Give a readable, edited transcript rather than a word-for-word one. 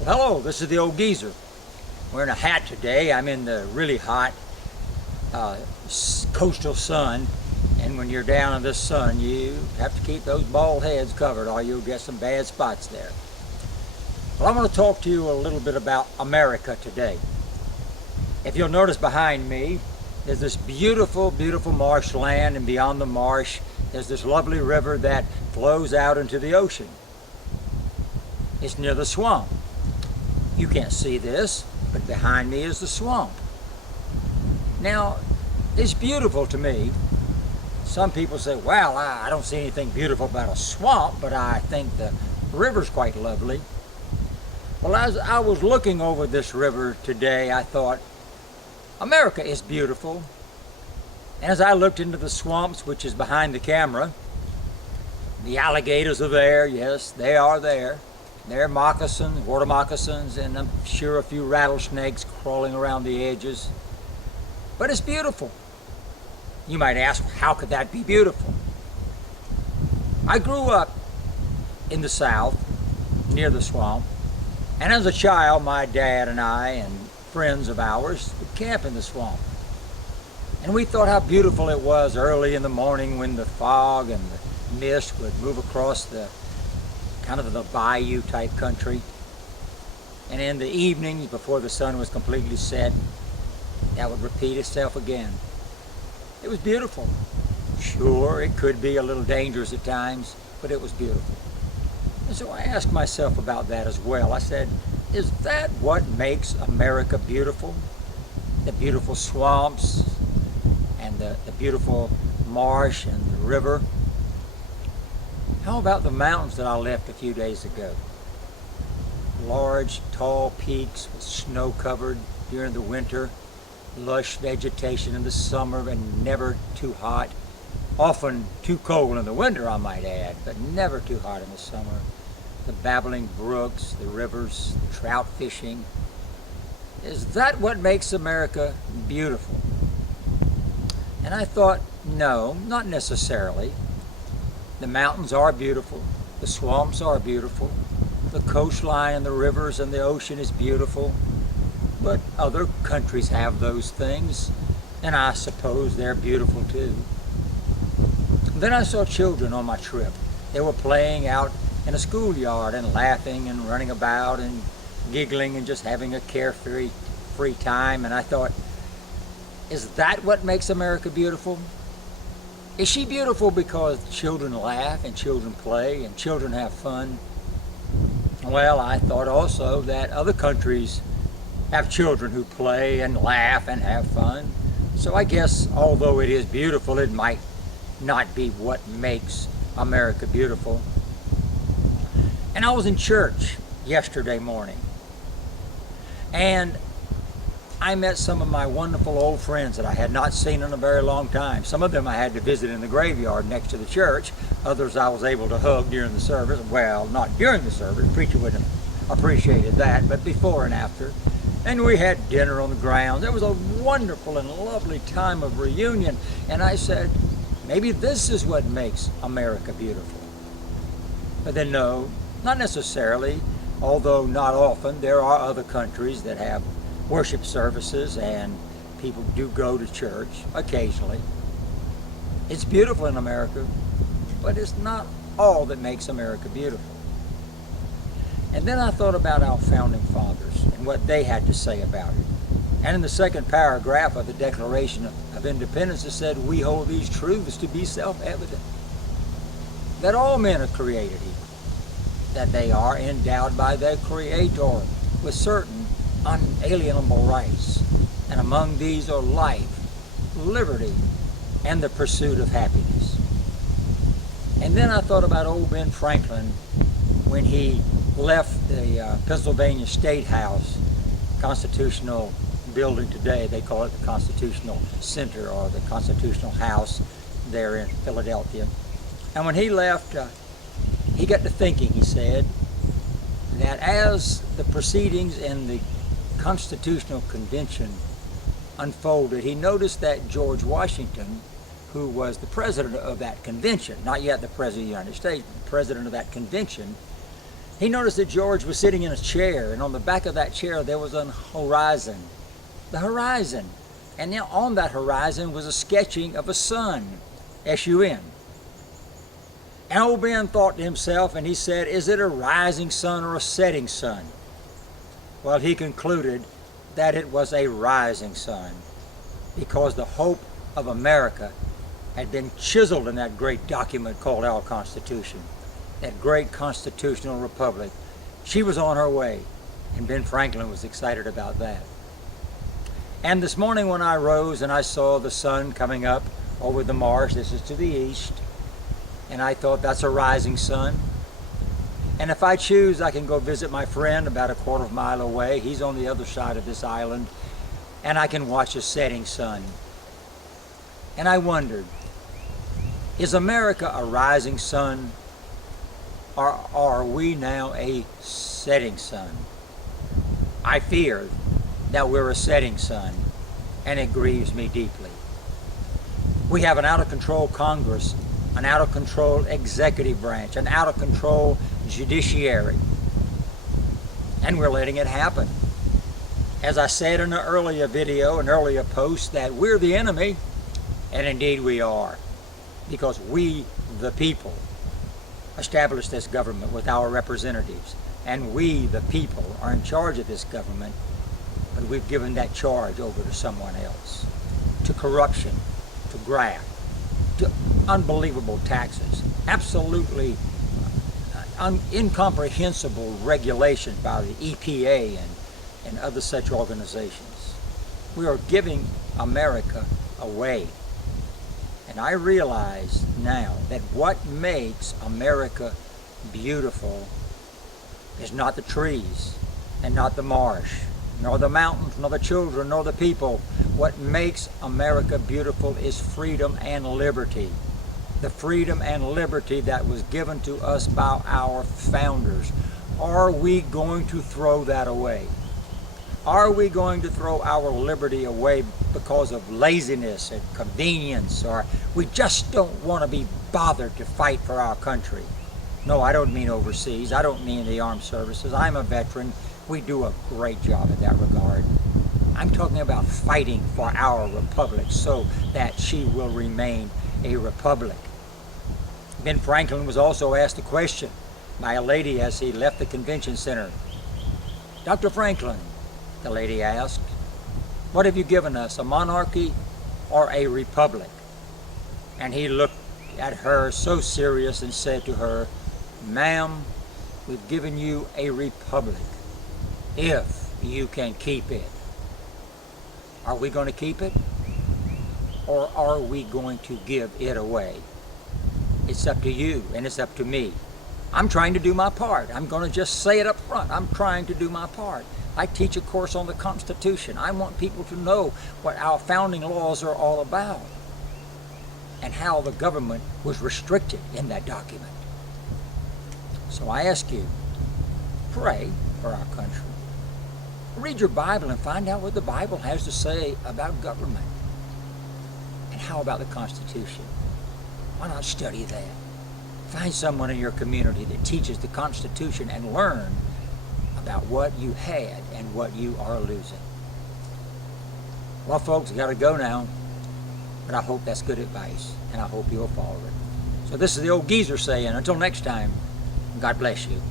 Well, hello, this is the old geezer. Wearing a hat today. I'm in the really hot coastal sun, and when you're down in the sun, you have to keep those bald heads covered or you'll get some bad spots there. Well, I'm going to talk to you a little bit about America today. If you'll notice behind me, there's this beautiful, beautiful marshland, and beyond the marsh, there's this lovely river that flows out into the ocean. It's near the swamp. You can't see this, but behind me is the swamp. Now, it's beautiful to me. Some people say, well, I don't see anything beautiful about a swamp, but I think the river's quite lovely. Well, as I was looking over this river today, I thought, America is beautiful. And as I looked into the swamps, which is behind the camera, the alligators are there. Yes, they are there. There are moccasins, water moccasins, and I'm sure a few rattlesnakes crawling around the edges. But it's beautiful. You might ask, how could that be beautiful? I grew up in the South, near the swamp, and as a child, my dad and I and friends of ours would camp in the swamp. And we thought how beautiful it was early in the morning when the fog and the mist would move across the kind of the bayou type country. And in the evenings before the sun was completely set, that would repeat itself again. It was beautiful. Sure, it could be a little dangerous at times, but it was beautiful. And so I asked myself about that as well. I said, is that what makes America beautiful? The beautiful swamps and the beautiful marsh and the river. How about the mountains that I left a few days ago? Large, tall peaks with snow covered during the winter, lush vegetation in the summer and never too hot. Often too cold in the winter, I might add, but never too hot in the summer. The babbling brooks, the rivers, trout fishing. Is that what makes America beautiful? And I thought, no, not necessarily. The mountains are beautiful, the swamps are beautiful, the coastline and the rivers and the ocean is beautiful, but other countries have those things, and I suppose they're beautiful too. Then I saw children on my trip. They were playing out in a schoolyard and laughing and running about and giggling and just having a carefree time, and I thought, is that what makes America beautiful? Is she beautiful because children laugh and children play and children have fun? Well, I thought also that other countries have children who play and laugh and have fun. So I guess although it is beautiful, it might not be what makes America beautiful. And I was in church yesterday morning, and I met some of my wonderful old friends that I had not seen in a very long time. Some of them I had to visit in the graveyard next to the church. Others I was able to hug during the service. Well, not during the service. The preacher would have appreciated that, but before and after. And we had dinner on the grounds. It was a wonderful and lovely time of reunion. And I said, maybe this is what makes America beautiful. But then no, not necessarily. Although not often, there are other countries that have worship services and people do go to church occasionally. It's beautiful in America, but it's not all that makes America beautiful. And then I thought about our founding fathers and what they had to say about it. And in the second paragraph of the Declaration of Independence, it said, we hold these truths to be self-evident, that all men are created equal, that they are endowed by their Creator with certain unalienable rights, and among these are life, liberty, and the pursuit of happiness. And then I thought about old Ben Franklin when he left the Pennsylvania State House, constitutional building today. They call it the Constitutional Center or the Constitutional House there in Philadelphia. And when he left, he got to thinking, he said, that as the proceedings in the Constitutional Convention unfolded, he noticed that George Washington, who was the president of that convention, not yet the president of the United States, but the president of that convention, he noticed that George was sitting in a chair, and on the back of that chair there was an horizon. The horizon. And now on that horizon was a sketching of a sun, S-U-N. And old Ben thought to himself, and he said, is it a rising sun or a setting sun? Well, he concluded that it was a rising sun, because the hope of America had been chiseled in that great document called our Constitution, that great constitutional republic. She was on her way, and Ben Franklin was excited about that. And this morning when I rose and I saw the sun coming up over the marsh, this is to the east, and I thought, that's a rising sun. And if I choose, I can go visit my friend about a quarter of a mile away. He's on the other side of this island, and I can watch a setting sun. And I wondered, is America a rising sun, or are we now a setting sun? I fear that we're a setting sun, and it grieves me deeply. We have an out-of-control Congress, an out-of-control executive branch, an out-of-control judiciary, and we're letting it happen. As I said in an earlier video, an earlier post, that we're the enemy, and indeed we are, because we, the people, established this government with our representatives, and we, the people, are in charge of this government, but we've given that charge over to someone else, to corruption, to graft, to unbelievable taxes, absolutely incomprehensible regulations by the EPA and other such organizations. We are giving America away. And I realize now that what makes America beautiful is not the trees and not the marsh, nor the mountains, nor the children, nor the people. What makes America beautiful is freedom and liberty. The freedom and liberty that was given to us by our founders. Are we going to throw that away? Are we going to throw our liberty away because of laziness and convenience, or we just don't want to be bothered to fight for our country? No, I don't mean overseas. I don't mean the armed services. I'm a veteran. We do a great job in that regard. I'm talking about fighting for our republic so that she will remain a republic. Ben Franklin was also asked a question by a lady as he left the convention center. Dr. Franklin, the lady asked, what have you given us, a monarchy or a republic? And he looked at her so serious and said to her, ma'am, we've given you a republic, if you can keep it. Are we going to keep it? Or are we going to give it away? It's up to you, and it's up to me. I'm trying to do my part. I'm going to just say it up front. I'm trying to do my part. I teach a course on the Constitution. I want people to know what our founding laws are all about and how the government was restricted in that document. So I ask you, pray for our country. Read your Bible and find out what the Bible has to say about government. And how about the Constitution? Why not study that? Find someone in your community that teaches the Constitution and learn about what you had and what you are losing. Well, folks, I got to go now, but I hope that's good advice, and I hope you'll follow it. So this is the old geezer saying, until next time, God bless you.